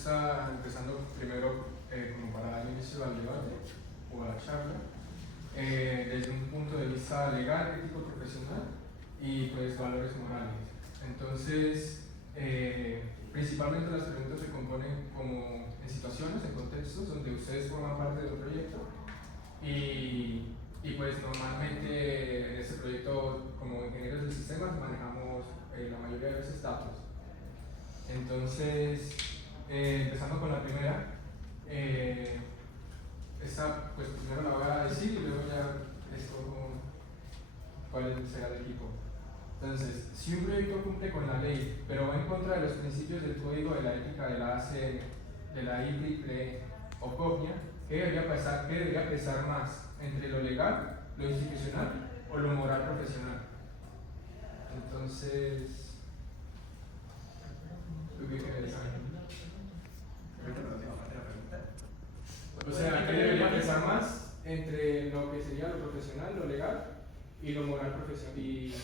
está empezando primero como para dar inicio al debate o a la charla, desde un punto de vista legal, ético, profesional y pues valores morales. Entonces, principalmente las preguntas se componen como en situaciones, en contextos donde ustedes forman parte de un proyecto y pues normalmente en ese proyecto como ingenieros de sistemas manejamos la mayoría de veces datos. Entonces, empezando con la primera, esta pues primero la voy a decir y luego ya escojo cuál será el equipo. Entonces, si un proyecto cumple con la ley, pero va en contra de los principios del código de la ética de la ACN, de la IEEE o COGNIA, ¿qué debería pesar más entre lo legal, lo institucional o lo moral profesional? Entonces, ¿tú qué crees? O sea, ¿qué debería pesar más entre lo que sería lo profesional, lo legal y lo moral profesional y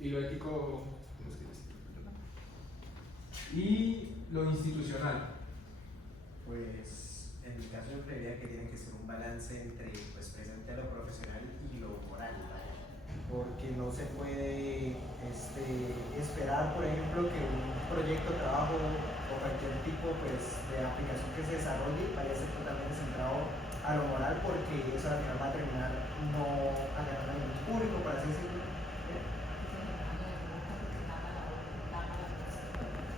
lo ético y lo institucional? Pues en mi caso yo creería que tiene que ser un balance entre pues presente lo profesional y lo moral, ¿vale? Porque no se puede esperar, por ejemplo, que un proyecto, trabajo o cualquier tipo pues, de aplicación que se desarrolle vaya a ser totalmente centrado a lo moral, porque eso al final va a terminar no agarrando a ningún público, por así decirlo.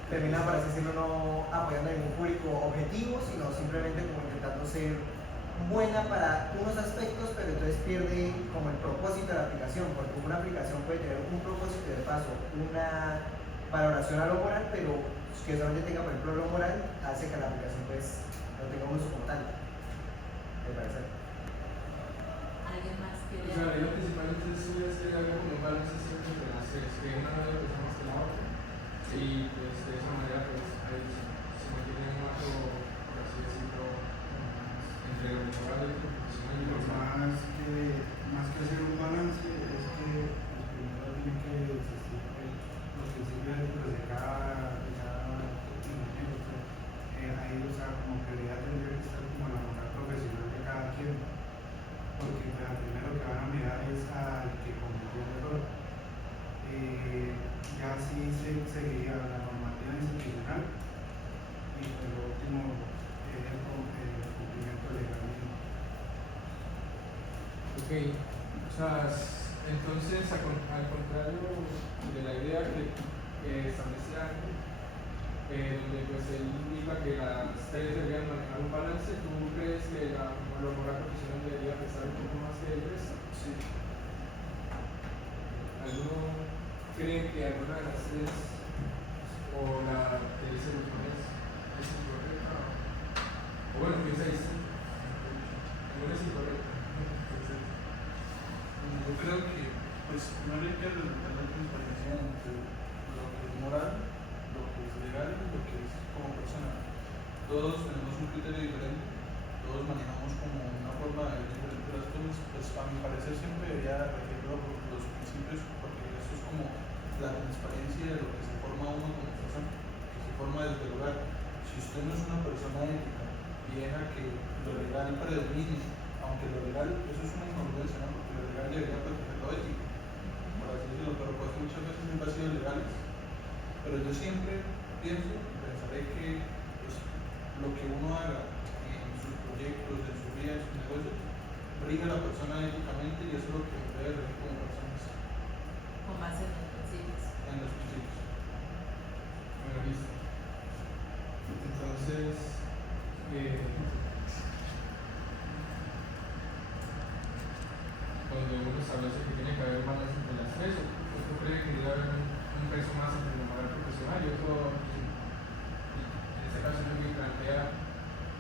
Termina, por así decirlo, no apoyando a ningún público objetivo, sino simplemente como intentando ser buena para unos aspectos, pero entonces pierde como el propósito de la aplicación, porque una aplicación puede tener un propósito de paso, una valoración a lo moral, pero que solamente tenga, por ejemplo, lo moral, hace que la aplicación pues no tenga un uso como tal, me parece. ¿Alguien más quiere? O sea, la idea principal entonces es que haya como un balance siempre entre las tres, que una no debe pesar más que la otra, y pues de esa manera pues ahí se mantiene un marco, por así decirlo, entre lo moral y lo profesional y lo más que hacer un balance es que primero tiene que existir los principios éticos de cada instrumento. Ahí, o sea, como prioridad tendría que estar como la moral profesional de cada quien, porque pues, al primero que van a mirar es al que cometió el error. Ya sí se seguiría la normativa institucional y pues, lo último es el cumplimiento legal. Ok, o sea, entonces al contrario de la idea que establece Ángel, donde pues él indica que las tres deberían manejar un balance, ¿tú crees que lo moral profesional debería pesar un poco más que el resto? Sí. ¿Alguno cree que alguna de las tres o la que dice Guzmán es incorrecta? O bueno, piensa distinto. Alguna es incorrecta. Yo creo que pues no hay que tener diferencia entre lo que es moral, lo que es legal y lo que es como persona. Todos tenemos un criterio diferente, todos manejamos como una forma diferente las cosas. Pues a mi parecer siempre debería regirlo por los principios, porque eso es como la transparencia de lo que se forma uno como persona, que se forma desde el hogar. Si usted no es una persona ética y deja que lo legal predomine, aunque lo legal, eso es una incongruencia, ¿no? Porque lo legal debería proteger lo ético, por así decirlo, pero pues muchas veces son vacíos legales. Pero yo siempre pienso y pensaré que pues, lo que uno haga en sus proyectos, en su vida, en sus negocios, rige a la persona éticamente y eso es lo que debe regir como personas. Con base en los principios. En los principios. Bueno, listo. Entonces, cuando uno establece que tiene que haber un balance entre las tres, ¿usted cree que debe haber un peso más entre la moral profesional y otro? En este caso, yo plantea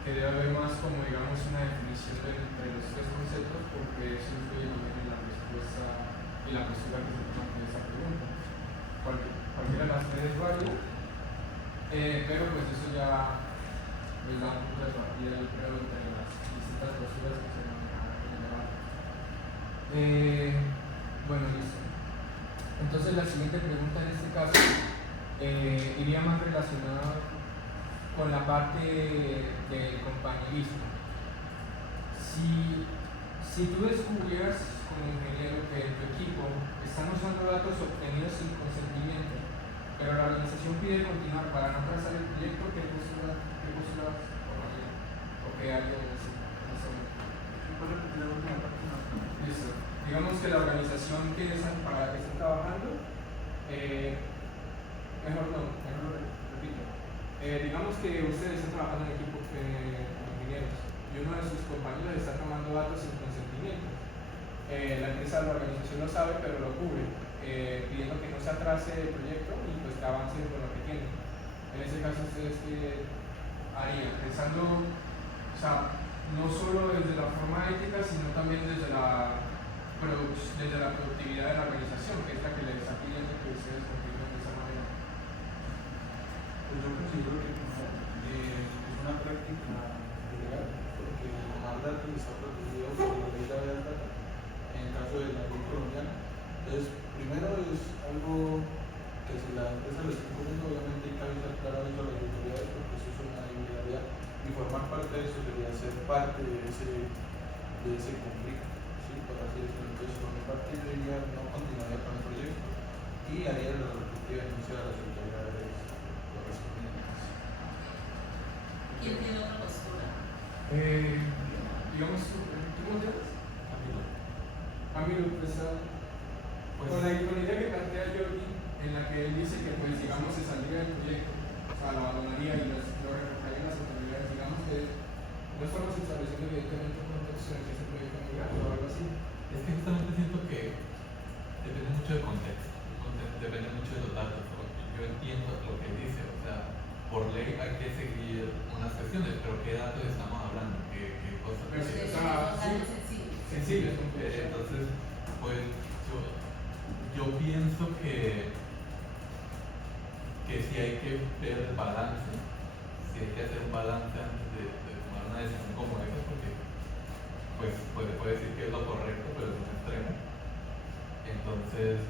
que debe haber más como, digamos, una definición entre los tres conceptos, porque eso influye también en la respuesta y la postura que se toma con esa pregunta. Cualquiera de las tres es válida, pero pues eso ya les da un punto de partida, yo creo, entre las distintas posturas que se manejan en el debate. Bueno, listo. Entonces la siguiente pregunta en este caso iría más relacionada con la parte del compañerismo. Si tú descubrieras como ingeniero que en tu equipo están usando datos obtenidos sin consentimiento, pero la organización pide continuar para no trazar el proyecto, ¿qué postulas tomaría? ¿O qué haría en ese momento? ¿Puedes repetir la última parte? Listo. Digamos que la organización para la que están trabajando, mejor lo repito. Digamos que ustedes están trabajando en equipo como ingenieros y uno de sus compañeros está tomando datos sin consentimiento. La empresa, la organización lo sabe, pero lo cubre, pidiendo que no se atrase el proyecto y pues que avance con lo que tienen. En ese caso, ¿ustedes qué harían? Pensando, o sea, no solo desde la forma ética, sino también desde la productividad de la organización, que es la que les está pidiendo que ustedes continúen de esa manera. Pues yo considero que es una práctica ilegal, porque tomar datos está protegido por la ley de data en el caso de la ley colombiana. Entonces, primero es algo que si la empresa lo está incurriendo, obviamente hay que avisar claramente a las autoridades porque eso es una ilegalidad y formar parte de eso sería ser parte de ese conflicto, ¿sí? Por así decirlo. Entonces, por mi parte, yo diría no continuaría con el proyecto y haría la respectiva denuncia a las autoridades correspondientes. ¿Quién tiene otra postura? Digamos, ¿tú cómo te llamas? Camilo, pues, con la idea que plantea Jordi, en la que él dice que, pues, digamos, se saldría del proyecto, o sea, lo abandonaría y lo reportarían las autoridades, digamos que no estamos estableciendo evidentemente un contexto en el que ese proyecto migra o algo así. Es que justamente siento que depende mucho del contexto, depende mucho de los datos, porque yo entiendo lo que dice, o sea, por ley hay que seguir unas cuestiones, pero ¿qué datos estamos hablando? ¿Qué cosas? Pero sí, Ustedes o sea, son sí. datos sencillos. Sencillo, es un proyecto. Entonces, pues yo pienso que si hay que ver el balance, si hay que hacer un balance antes de tomar una decisión como esa, porque pues puede decir que es lo correcto, pero es un extremo. Entonces,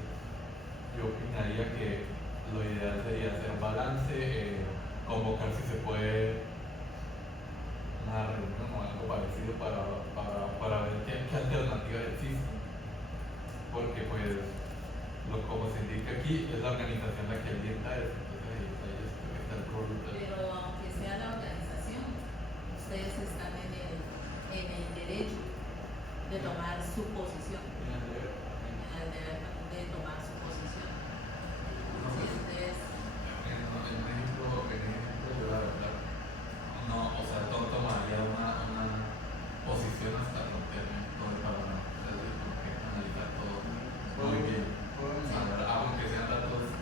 yo opinaría que lo ideal sería hacer un balance, convocar si se puede una reunión o algo parecido para ver qué alternativas existen. Porque pues, como se indica aquí, es la organización la que alienta eso. Entonces ahí está el problema. Pero aunque sea la organización, ustedes están en el derecho de tomar su posición, en el deber de tomar su posición. Si ustedes, En un ejemplo yo la verdad, no, o sea, tomaría una posición hasta romperme todo el panorama. Es decir, como que analizar todo muy bien. Aunque sean datos,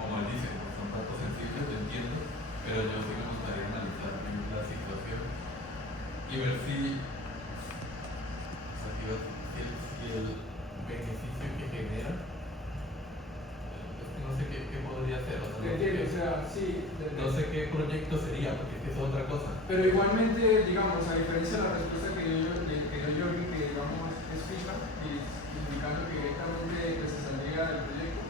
como él dice, son datos sensibles, lo entiendo, pero yo sí me gustaría analizar bien la situación y ver si el beneficio que genera, es que no sé qué podría ser, o sea, no sé qué proyecto sería, porque es que es otra cosa. Pero igualmente, digamos, a diferencia de la respuesta que dio Jordi, que digamos es fija, y indicando que directamente pues, se saldría del proyecto,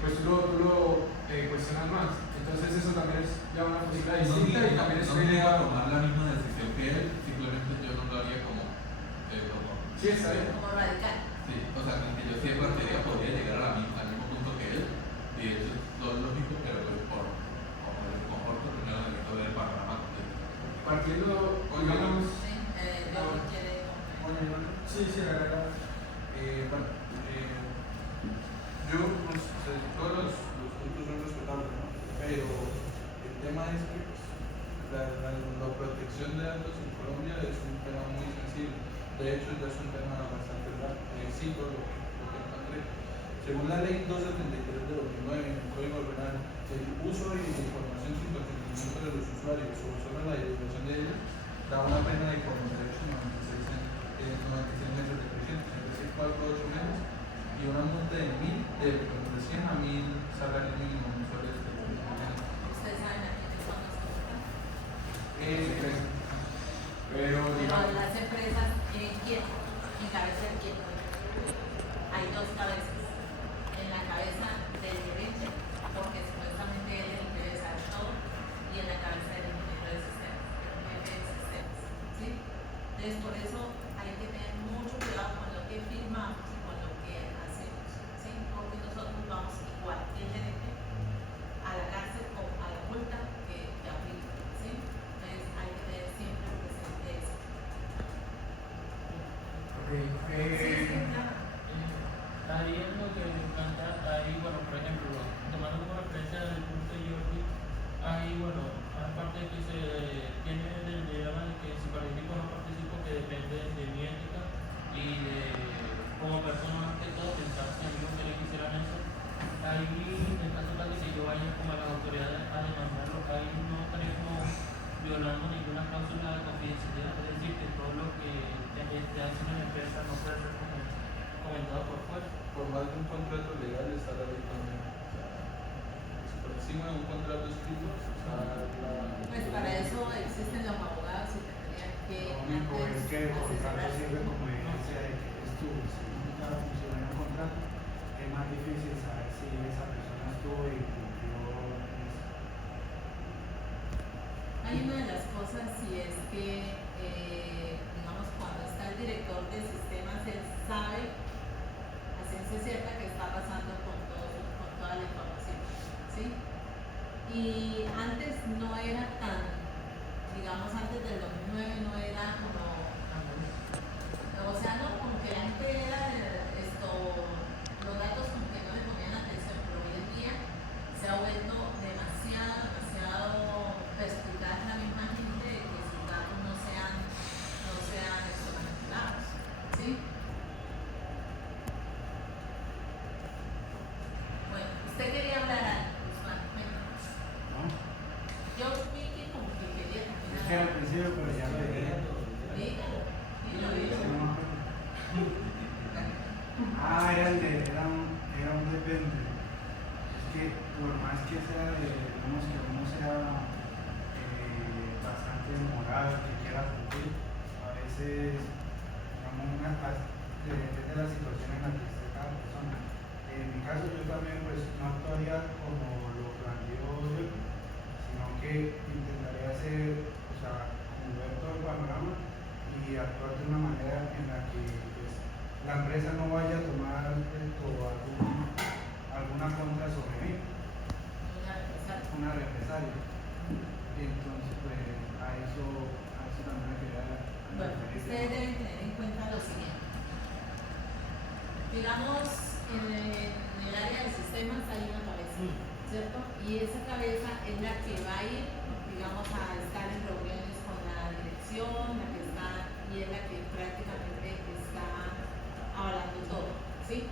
pues tú lo cuestionas más. Entonces eso también es ya una posibilidad distinta y también es no me iba a tomar la misma decisión que él, simplemente yo no lo haría como sí, está bien. como radical. sí, o sea, como que yo siempre plantearía podría llegar al mismo punto que él, y eso es lo lógico, pero pues como el comporto primero necesito ver el panorama completo. Partiendo, digamos, Sí, Jordi quiere comprar. sí, la verdad. Yo, pues, todos los puntos son respetables, ¿no? Pero el tema es que pues, la protección de datos en Colombia es un tema muy sensible. De hecho, ya es un tema bastante grave. Cito lo que encontré. Según la ley 273 de 2009, en el Código Penal, el uso de información sin consentimiento de los usuarios o solo la divulgación de ella da una pena de por los derechos 96 meses de prisión, es decir, 4 o 8 meses, y una multa de 100 a 1000 salarios mínimos mensuales de funcionamiento. Ustedes saben a quiénes son los que votan. Pero digamos, Las empresas tienen quién, encabeza el quién. Hay dos cabezas. En la cabeza del gerente, porque supuestamente él es el que debe saber todo, y en la cabeza del ingeniero de Entonces, por eso hay que tener mucho cuidado con lo que firmamos y con lo que hacemos, ¿sí? Porque nosotros vamos igual que el gerente a la cárcel o a la multa que aplica, ¿sí? Entonces, hay que tener siempre presente eso. Ahí es lo que me encanta, ahí bueno, por ejemplo, tomando como referencia del punto de Jordi, ahí bueno, aparte de que se tiene el dilema de que si participo o no participo, que depende de mi ética y de como persona más que todo pensar si a mí no me le quisieran eso, ahí en caso tal de que yo vaya como a las autoridades a demandarlo, ahí no estaré como violando ninguna cláusula de confidencialidad, es decir, que todo lo que esté haciendo la empresa no puede ser como comentado por fuera. Por más de un contrato legal está la ley también. O sea, si por encima de un contrato escrito está la... Pues para eso existen los abogados y tendrían que Lo único es que el contrato asesorarse. sirve como evidencia de que eres tú. Si nunca funciona el contrato, es más difícil saber si esa persona estuvo y cumplió eso. Hay una de las cosas y es que, digamos, cuando está el director de sistemas, él sabe a ciencia cierta que está pasando con toda la información, ¿sí? Y antes no era tan, digamos, antes del 2009 no era como, o sea, no, como que la gente era los datos como que no le ponían atención, pero hoy en día se ha vuelto demasiado perspicaz la misma gente de que sus datos no sean manipulados, ¿sí? Bueno, usted quería hablar algo, Guzmán, venga. ¿No? Yo vi que como que quería Es terminar. que al principio, pero ya lo dije. Dígalo, No dígalo. me acuerdo. Era un depende. Es que por más que sea, digamos que uno sea bastante moral, que quiera cumplir, a veces, digamos, depende de la situación en la que esté cada persona. En mi caso, yo también pues no actuaría como lo planteó yo, sino que intentaría hacer, o sea, como ver todo el panorama y actuar de una manera en la que pues, la empresa no vaya a tomar alguna contra sobre mí, una represalia. Entonces, pues a eso también me quería Bueno, referir. ustedes deben tener en cuenta lo siguiente. Digamos, en el área de sistemas hay una cabeza, ¿cierto? Y esa cabeza es la que va a ir, digamos, a estar en reuniones con la dirección, la que está, y es la que prácticamente está avalando todo, ¿sí?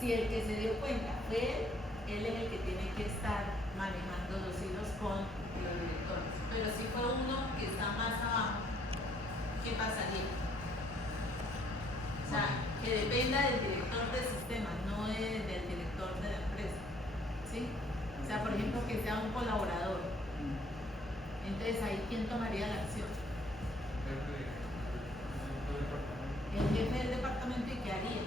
Si el que se dio cuenta fue él es el que tiene que estar manejando los hilos con los directores. Pero si fue uno que está más abajo, ¿qué pasaría? O sea, que dependa del director de sistemas, no del director de la empresa, ¿sí? O sea, por ejemplo, que sea un colaborador. Entonces, ahí, ¿quién tomaría la acción? El jefe del departamento, ¿y qué haría?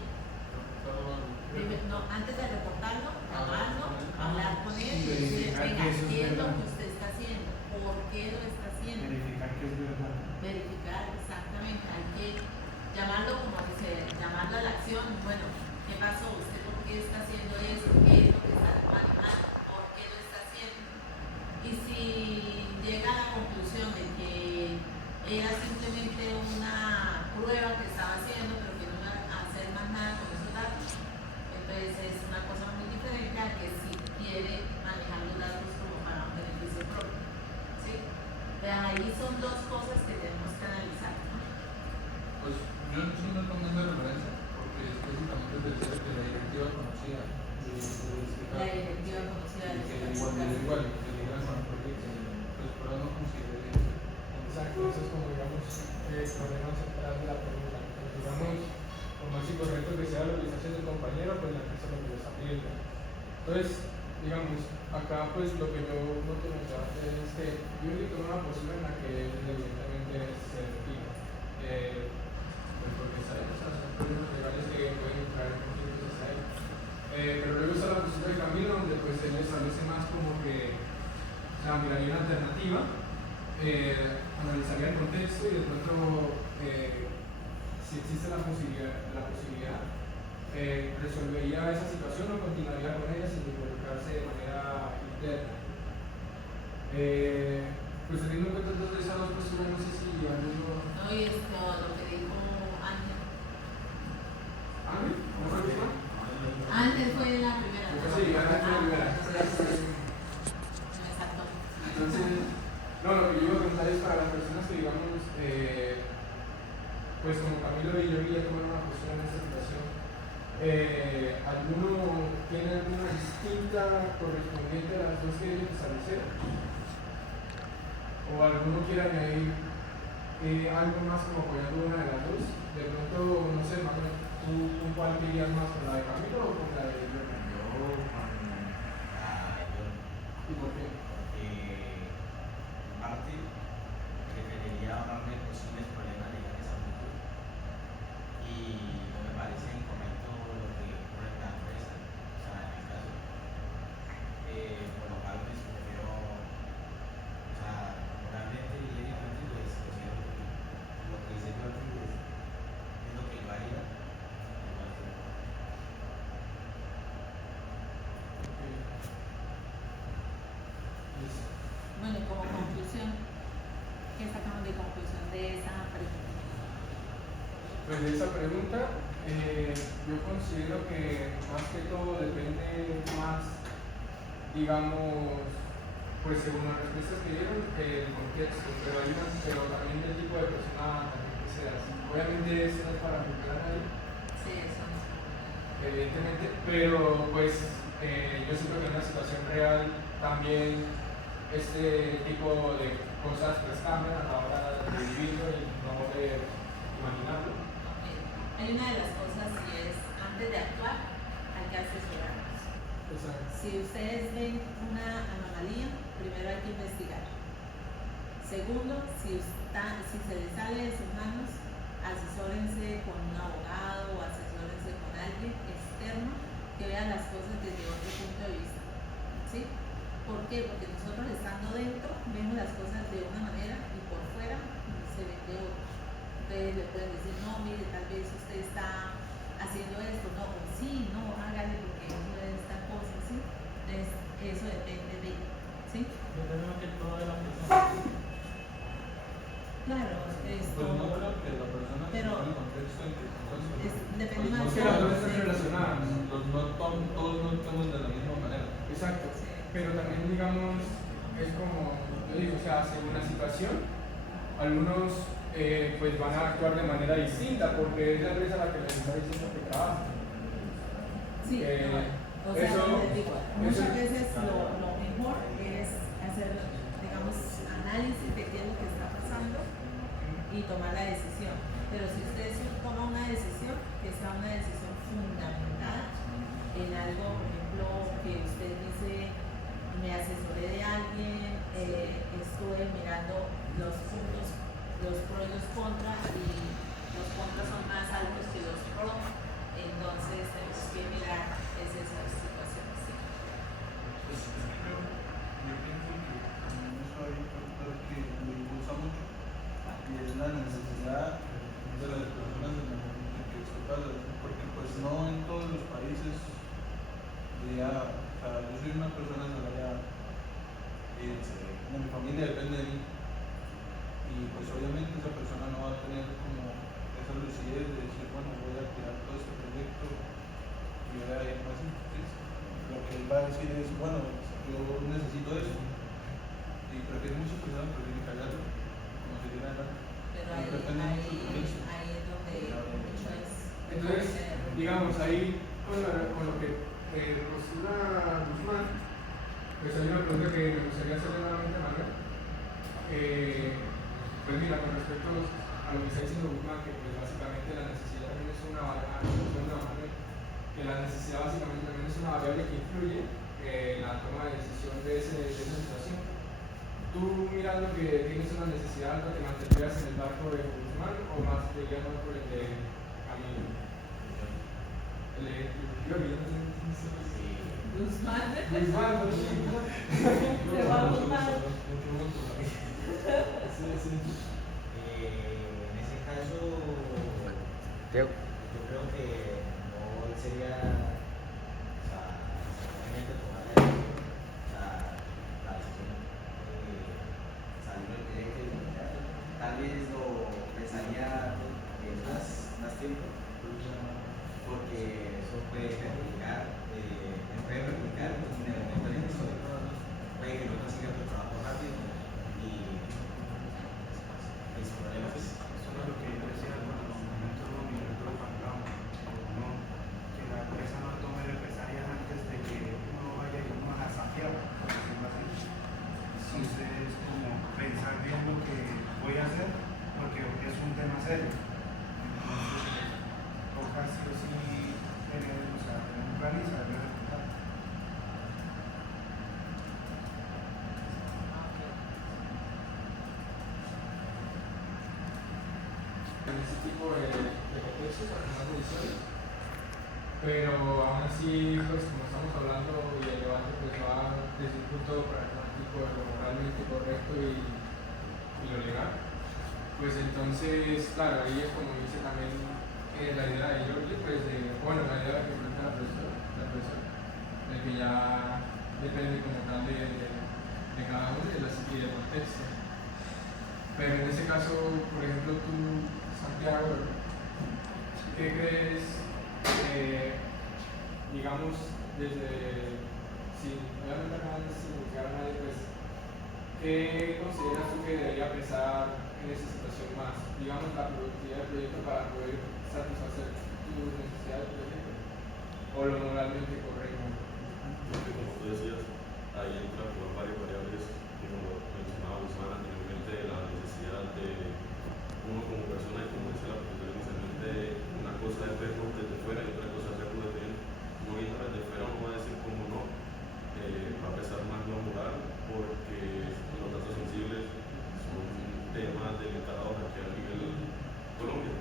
No, antes de reportarlo, llamarlo, hablar con él y decir, venga, ¿qué es lo que usted está haciendo? ¿Por qué lo está haciendo? Verificar que es verdad. Verificar, exactamente, hay que llamarlo como dice, llamarlo a la acción. Bueno, ¿qué pasó? ¿Usted por qué está haciendo eso? ¿Qué es lo que está mal? ¿Por qué lo está haciendo? Y si llega a la conclusión de que era simplemente una prueba que estaba haciendo, pero que no iba a hacer más nada con esos datos, entonces es una cosa muy diferente a que si quiere manejar los datos como para un beneficio propio, ¿sí? De ahí son dos cosas que tenemos que analizar, ¿no? Pues yo no soy una tomando de referencia porque específicamente es decir que la directiva conocía La directiva conocida de que los igual que le iban con el proyecto, pues por eso no consideré eso. Exacto, eso es como, digamos, problemas atrás de la pregunta. Entonces, digamos, por más incorrecto que sea lo que está haciendo el compañero, pues la empresa lo que le está pidiendo. Entonces, digamos, acá pues lo que yo noto es que yo le tomo una postura en la que él evidentemente se retira. Pues porque sabe que son problemas legales que pueden traer conflictos hasta ahí. Pero luego está la postura de Camilo, donde pues él establece más como que, o sea, miraría una alternativa, analizaría el contexto y de pronto, si existe la posibilidad, resolvería esa situación o continuaría con ella sin involucrarse de manera interna. Pues teniendo en cuenta entonces esas dos posturas, no sé si alguno... No, y esto, lo que dijo Ángel. ¿Ángel? ¿No fue el mismo? Ángel fue la primera. Sí, Ángel fue la primera. Exacto. Entonces, no, lo que yo iba a preguntar es para las personas que digamos, pues como Camilo y yo ya tomaron una postura en esta situación, ¿alguno tiene alguna distinta correspondiente a las dos que ellos establecieron? ¿O alguno quiere añadir algo más como apoyando una de las dos? De pronto, no sé, Manuel, ¿tú con cuál te irías más, con la de Camilo o con la de Jordan? Yo con la de John, ¿Y por qué? porque parte preferiría ahorrarme posibles problemas legales a futuro y no me parece incorrecto lo que ocurre en la empresa, o sea, en el caso, por lo cual pues prefiero, o sea, moralmente y éticamente pues considero que lo que dice Jordi es lo que yo haría. Bueno, y como conclusión, ¿qué sacamos de conclusión de esa pregunta? Pues de esa pregunta, yo considero que más que todo depende más, digamos, pues según las respuestas que dieron, el contexto, pero también el tipo de persona también que seas. Obviamente esto no es para juzgar a nadie, Sí, eso no. evidentemente, pero pues yo siento que en una situación real también este tipo de cosas pues cambian a la hora de vivirlo y no de imaginarlo. Ok. Hay una de las cosas y es, antes de actuar, hay que asesorarnos. Exacto. Si ustedes ven una anomalía, primero hay que investigar. Segundo, si se les sale de sus manos, asesórense con un abogado o asesórense con alguien externo que vea las cosas desde otro punto de vista. ¿Sí? ¿Por qué? Porque nosotros estando dentro vemos las cosas de una manera y por fuera se ven de otra. Ustedes le pueden decir, no, mire, tal vez usted está haciendo esto, no, o sí, no, hágale porque eso es esta cosa, ¿sí? Entonces, eso depende de ella, ¿sí? Depende más que todo de la persona. Claro, esto... Pues no creo que la persona Pero en el contexto en que se encuentra. depende Pues más no Es que de las dos los están relacionadas. todos no estamos de la misma manera. Exacto. Sí. Pero también, digamos, es como, yo digo, o sea, según la situación, algunos pues van a actuar de manera distinta porque es la empresa la que les está diciendo que trabajan. Sí, no, o sea, eso- les digo, muchas eso- veces lo mejor es hacer, digamos, análisis de qué es lo que está pasando y tomar la decisión. Pero si usted toma una decisión, que sea una decisión fundamentada en algo, por ejemplo, que usted dice, me asesoré de alguien, estuve mirando los puntos, los pros y los contras, y los contras son más altos que los pros, entonces tenemos que mirar esas situaciones. ¿Sí? Pues es que yo pienso que también eso hay un factor que me impulsa mucho y es la necesidad de las personas en el momento en que esto pasa, porque pues no en todos los países ya, o sea, yo soy una persona asalariada y de mi familia depende de mí y pues obviamente esa persona no va a tener como esa lucidez de decir, bueno, voy a tirar todo este proyecto y voy a ir más así. Lo que él va a decir es, bueno, yo necesito eso y prefiere muchas personas prefieren callarlo como si diera nada. Pero ahí es donde mucho es. Entonces, digamos, ahí con lo que postula Guzmán, pues hay una pregunta que me gustaría hacerle nuevamente a Manuel. Pues mira, con respecto a lo que está diciendo Guzmán, que pues básicamente la necesidad también es una variable, que la necesidad básicamente también es una variable que influye en la toma de decisión de esa situación. Tú mirando que tienes una necesidad alta, ¿te mantendrías en el barco de Guzmán o más te irías más por el de Camilo? El de Giorgi, no sé. Guzmán. Guzmán, Se va a Guzmán. Sí, En ese caso, Diego. yo creo que no sería, o sea, simplemente tomar la decisión, la decisión salir del proyecto y tal vez lo pensaría más tiempo, porque eso puede perjudicar independientemente de eso, puede que no consiga tu trabajo rápido y mis problemas. Eso es lo que yo decía en los momentos de nosotros hablamos, ¿no? Que la empresa no tome represalias antes de que uno vaya y uno a desafiar, por decirlo así. Entonces, como pensar bien lo que voy a hacer, porque es un tema serio. Entonces, toca sí o sí tener un plan y saber ejecutar. En ese tipo de contextos, para tomar decisiones. Pero aún así, pues como estamos hablando y el debate pues va desde un punto pragmático de lo moralmente correcto y lo legal, pues entonces, claro, ahí es como dice también la idea de Jordi, pues bueno, la idea que plantea la profesora, de que ya depende como tal de cada uno y del contexto. Pero en ese caso, por ejemplo, tú, Santiago, ¿qué crees, digamos, desde, sin obviamente sin juzgar a nadie, pues, qué consideras tú que debería pesar en esa situación más? Digamos, la productividad del proyecto para poder satisfacer tus necesidades, por ejemplo, o lo moralmente correcto. Porque como tú decías, ahí entran por varias variables, como lo mencionaba Guzmán anteriormente, la necesidad de uno como persona y como dice la profesora inicialmente, una cosa es verlo desde fuera y otra cosa es verlo desde dentro. No viendo desde fuera uno va a decir como no, va a pesar más lo moral porque los datos sensibles son temas delicados aquí a nivel Colombia,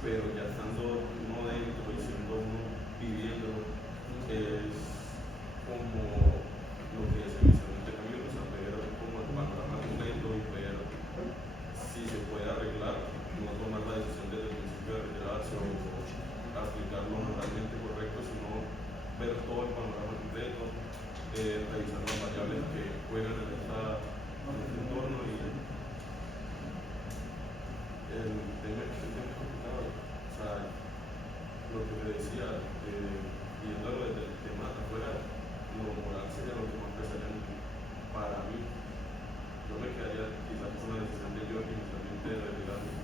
pero ya estando uno dentro y siendo uno viviéndolo, es como lo que decía inicialmente Camilo, o sea, ver como el panorama completo y ver si se puede arreglar, no tomar la decisión desde el principio de retirarse o aplicarlo moralmente correcto, sino ver todo el panorama completo, revisar las variables que juegan en este entorno y el tema es complicado. O sea, lo que te decía, viéndolo desde el tema de afuera, lo moral sería lo que más pesaría para mí. Yo me quedaría quizás con la decisión de yo inicialmente de retirarme.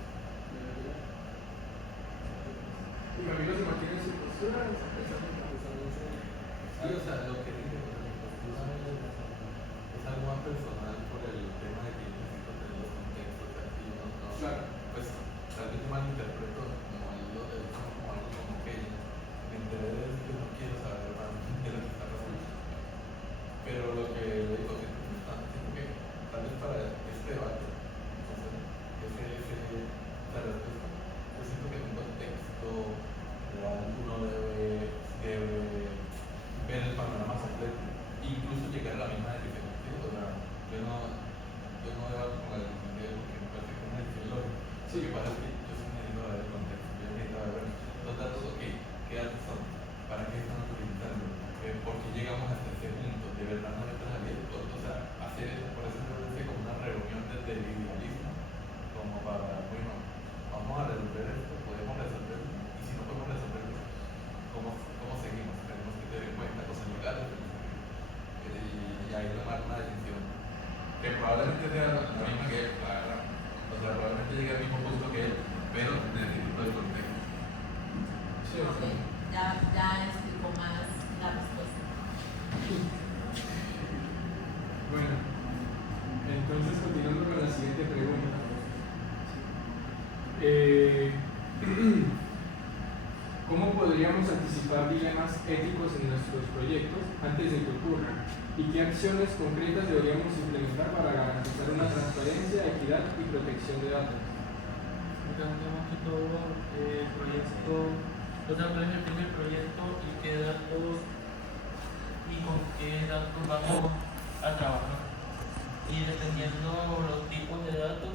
Y Camilo se mantiene en su postura, Sí, o sea, lo que dije, mi postura es algo más personal por el tema de que necesito tener los contextos aquí, ¿no? Claro. Pues tal vez malinterpreto como algo como que mi interés es que no quiero saber más de lo que está pasando. Pero lo que le digo, siento que tal vez para este debate, claro, yo siento que en un contexto real uno debe ver el panorama completo, incluso llegar a la misma decisión. ¿Sí? O sea, yo no debato con la decisión de él porque me parece que es una decisión lógica. Sí. Lo que pasa es que yo sí necesito ver el contexto, yo necesito ver los datos, ok, ¿qué datos son? ¿Para qué estamos utilizando? ¿Por qué llegamos hasta este punto? ¿De verdad no me trae o sea, hacer eso? Por eso me parece como una reunión desde el idealismo, como para, bueno, vamos a resolver esto, podemos resolverlo, y si no podemos resolverlo, ¿cómo seguimos? Tenemos que tener en cuenta cosas legales, y ahí tomar una decisión que probablemente sea la misma que él, o sea, probablemente llegue al mismo punto que él, pero necesito el contexto. Sí, Ok, ya explicó más la respuesta. Bueno, entonces continuando con la siguiente pregunta. ¿Cómo podríamos anticipar dilemas éticos en nuestros proyectos antes de que ocurran? ¿Y qué acciones concretas deberíamos implementar para garantizar una transparencia, equidad y protección de datos? Entonces, más que todo, el proyecto, o sea, cuál es el primer proyecto y qué datos y con qué datos vamos a trabajar. Y dependiendo los tipos de datos,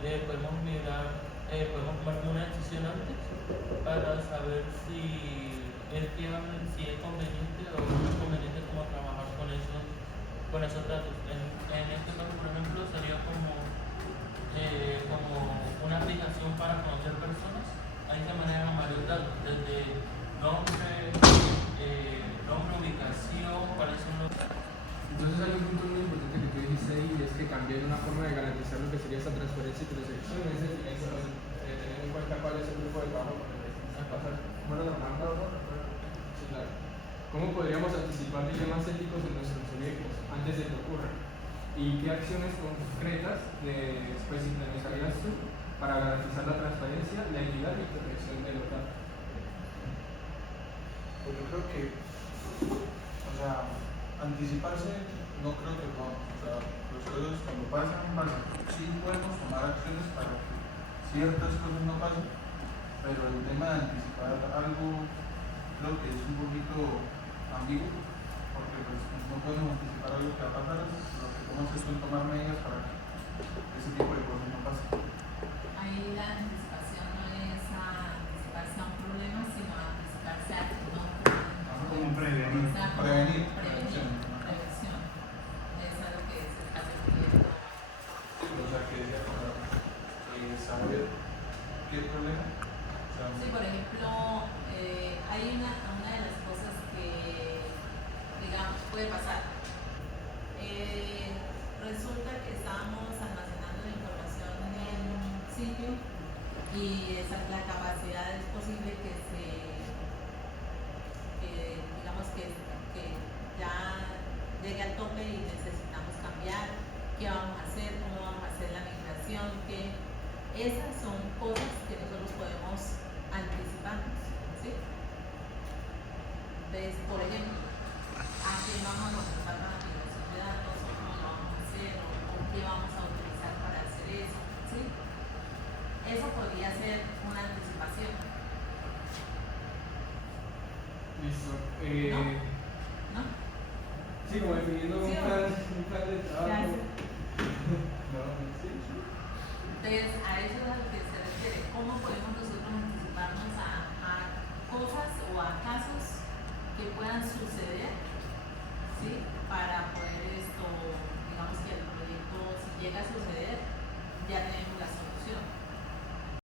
podemos mirar, podemos tomar una decisión antes para saber si es viable, si es conveniente o no es conveniente como trabajar con esos datos. En este caso, por ejemplo, sería como una aplicación para conocer personas. Ahí se manejan varios datos, desde nombre, ubicación, cuáles son los... Entonces hay un punto muy importante que tú dijiste ahí, y es que también una forma de garantizar lo que sería esa transferencia y preselección es decir, tener en cuenta cuál es el grupo de trabajo con el que se pasa. Bueno, sí, claro. ¿Cómo podríamos anticipar dilemas éticos en nuestros proyectos antes de que ocurran? ¿Y qué acciones concretas pues, implementarías tú para garantizar la transparencia, la equidad y protección de los datos? Pues yo creo que, o sea, anticiparse no creo que no. O sea, los cosas cuando pasan, sí podemos tomar acciones para que ciertas cosas no pasen, pero el tema de anticipar algo creo que es un poquito ambiguo, porque pues no podemos anticipar algo que va a pasar, lo que podemos hacer es tomar medidas para que ese tipo de cosas no pasen. Ahí la anticipación no es anticiparse a un problema, sino anticiparse a que no ocurra. Como prevenir. O sea, como Prevenir. prevención. Eso es lo que se está refiriendo. O sea, que sea para saber qué problema. O sea, Sí, por ejemplo, hay una de las cosas que, digamos, puede pasar. Resulta que estamos almacenando la información en un sitio y la capacidad es posible que digamos que ya llegue al tope y necesitamos cambiar qué vamos a hacer, cómo vamos a hacer la migración, que esas son cosas que nosotros podemos anticiparnos, ¿sí? Entonces, por ejemplo, ¿a qué vamos a ocupar para la migración de datos? ¿O cómo lo vamos a hacer? ¿O qué vamos a utilizar para hacer eso? ¿Sí? Eso podría ser una anticipación. Listo. ¿No? Sí, como definiendo Sí, un plan de trabajo. no, sí. Entonces, a eso es a lo que se refiere. ¿Cómo podemos nosotros anticiparnos a cosas o a casos que puedan suceder, ¿sí? Para poder digamos que el proyecto, si llega a suceder, ya tenemos la solución.